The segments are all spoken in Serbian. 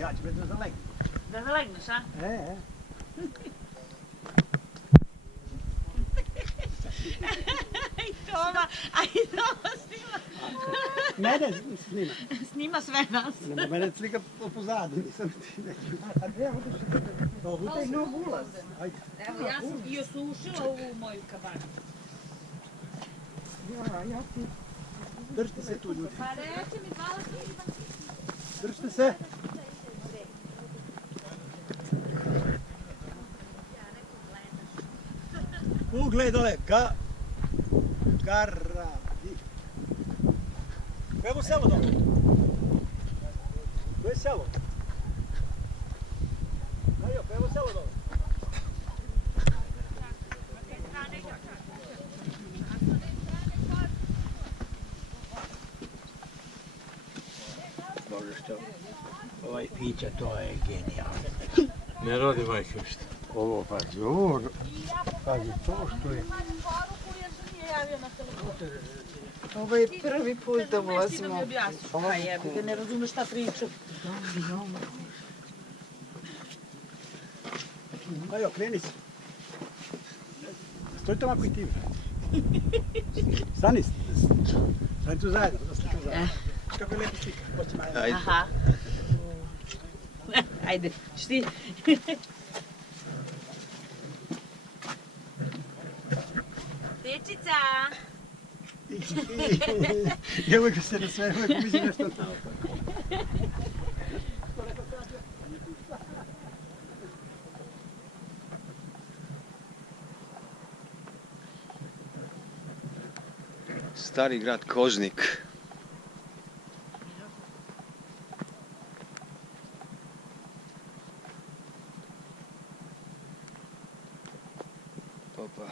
Ja ću da zalegne. Da zalegneš, a? Aj Toma, aj Toma snima. Mene snima. Snima sve nas. Mene slika pozadu, nisam ti neki. A gdje odeš? Ovdje je nov ulaz. Evo, ja sam i osušila ovu moju kabanu. Ja ti. Držite se tu, ljudi. Pa reći mi, hvala snima. Držite se. Ugled dole, Garadi. Koje je selo dole? Koje je selo? Mario, koje je selo dole? Bože što, ovaj pića, to je genijalno. Ne radi majke ništa. Ovo, pazi, ovo, pazi, to što je. Ovo je prvi put da ulazimo. Pa jebi ga, ne razumeš šta pričam. Mario, kreni se. Stoj to ovako i ti. Stani. Stani tu zajedno, da slika zajedno. Kako je lepi slika. Ajde. Aha. Ajde, šti. Dečica! Ja uvijek se na sve, uvijek misli nešto tamo. Stari grad Koznik. Opa.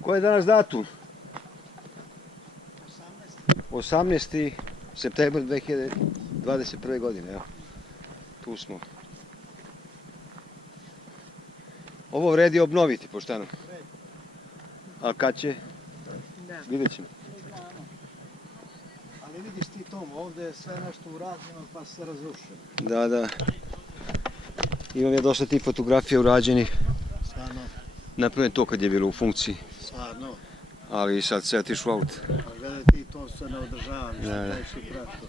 Koji je danas datum? 18. septembar 2021. godine, evo. Tu smo. Ovo vredi obnoviti, pošteno. Ali kad će? Vidjet ćemo. Ali vidiš ti Tom, ovdje je sve nešto urađeno pa se razrušeno. Da. Imam ja dosta tih fotografija urađenih. Stvarno. Napravljeno to kad je bilo u funkciji. Stvarno. Ali sad se otišao out. A gledaj ti, to se ne održava, ništa previše kratko.